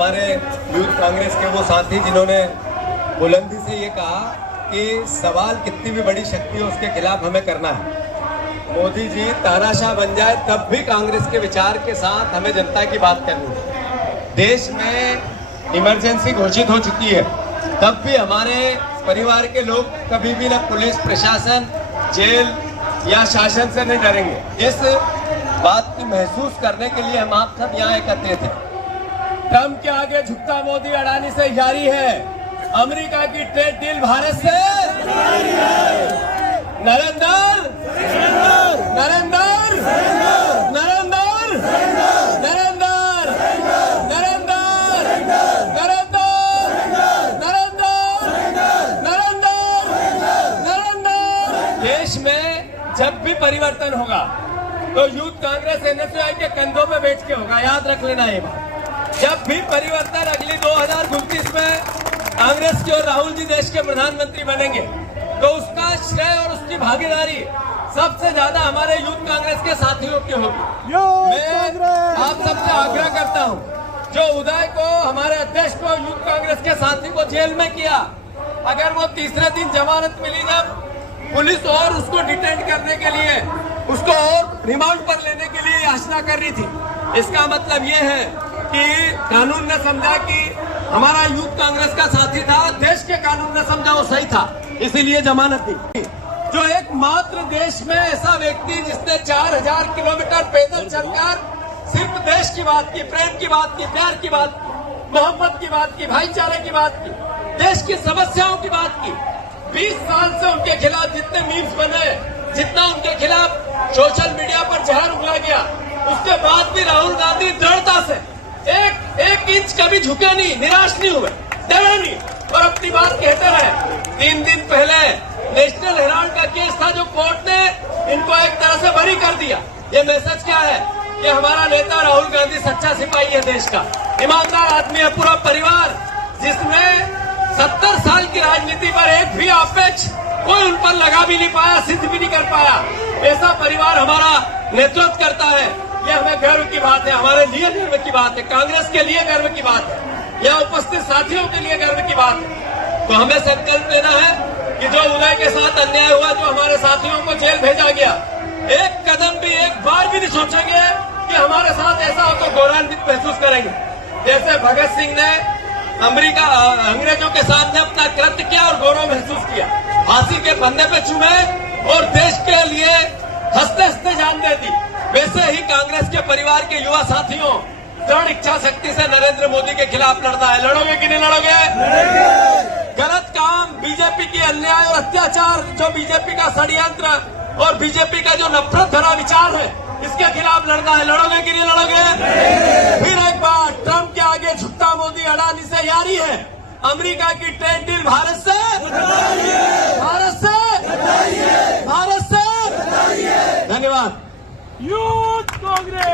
हमारे यूथ कांग्रेस के वो साथी जिन्होंने बुलंदी से ये कहा कि सवाल कितनी भी बड़ी शक्ति हो उसके खिलाफ हमें करना है। मोदी जी तानाशाह बन जाए तब भी कांग्रेस के विचार के साथ हमें जनता की बात करनी है। देश में इमरजेंसी घोषित हो चुकी है, तब भी हमारे परिवार के लोग कभी भी न पुलिस प्रशासन जेल या शासन से नहीं डरेंगे। इस बात की महसूस करने के लिए हम आप सब यहाँ एकत्रित हैं। ट्रंप के आगे झुकता मोदी अडानी से जारी है। अमेरिका की ट्रेड डील भारत से नरेंद्र नरेंद्र नरेंद्र नरेंद्र नरेंद्र नरेंद्र नरेंद्र नरेंद्र। देश में जब भी परिवर्तन होगा तो यूथ कांग्रेस एनएसयूआई के कंधों में बैठ के होगा, याद रख लेना ये बात। जब भी परिवर्तन अगली 2029 में कांग्रेस की और राहुल जी देश के प्रधानमंत्री बनेंगे तो उसका श्रेय और उसकी भागीदारी सबसे ज्यादा हमारे यूथ कांग्रेस के साथियों की होगी। मैं आप सबसे आग्रह करता हूं, जो उदय को हमारे अध्यक्ष को यूथ कांग्रेस के साथी को जेल में किया, अगर वो तीसरे दिन जमानत मिली जब पुलिस और उसको डिटेन करने के लिए उसको और रिमांड पर लेने के लिए याचना कर रही थी, इसका मतलब ये है कि कानून ने समझा कि हमारा यूथ कांग्रेस का साथी था, देश के कानून ने समझा वो सही था, इसीलिए जमानत दी। जो एकमात्र देश में ऐसा व्यक्ति जिसने 4000 किलोमीटर पैदल चलकर सिर्फ देश की बात की, प्रेम की बात की, प्यार की बात की, मोहब्बत की बात की, भाईचारे की बात की, देश की समस्याओं की बात की। 20 साल से उनके खिलाफ जितने मीम्स बने, जितना उनके खिलाफ सोशल मीडिया पर जहर उगला गया, उसके बाद भी राहुल गांधी दृढ़ता से एक इंच कभी झुके नहीं, निराश नहीं हुए, डरे नहीं और अपनी बात कहते रहे। 3 दिन पहले नेशनल हेराल्ड का केस था जो कोर्ट ने इनको एक तरह से बरी कर दिया। ये मैसेज क्या है कि हमारा नेता राहुल गांधी सच्चा सिपाही है, देश का ईमानदार आदमी है। पूरा परिवार जिसमें 70 साल की राजनीति पर एक भी आपेक्ष कोई उन पर लगा भी नहीं पाया, सिद्ध भी नहीं कर पाया, ऐसा परिवार हमारा नेतृत्व करता है। ये हमें गर्व की बात है, हमारे लिए गर्व की बात है, कांग्रेस के लिए गर्व की बात है, यह उपस्थित साथियों के लिए गर्व की बात है। तो हमें संकल्प लेना है कि जो उदय के साथ अन्याय हुआ, जो हमारे साथियों को जेल भेजा गया, एक कदम भी एक बार भी नहीं सोचेंगे कि हमारे साथ ऐसा हो तो गौरवान्वित महसूस करेंगे। जैसे भगत सिंह ने अमेरिका अंग्रेजों के सामने अपना कृत्य किया और गौरव महसूस किया, फांसी के फंदे पे चूमे और देश के लिए हंसते हंसते जान दे दी, वैसे ही कांग्रेस के परिवार के युवा साथियों दृढ़ इच्छा शक्ति से नरेंद्र मोदी के खिलाफ लड़ना है। लड़ोगे कि नहीं लड़ोगे? गलत काम, बीजेपी की अन्याय और अत्याचार, जो बीजेपी का षड्यंत्र और बीजेपी का जो नफरत भरा विचार है, इसके खिलाफ लड़ना है। लड़ोगे कि नहीं लड़ोगे? फिर एक बार ट्रंप के आगे झुकता मोदी अडानी से यारी है। अमेरिका की ट्रेड डील भारत से धन्यवाद। यूथ कांग्रेस।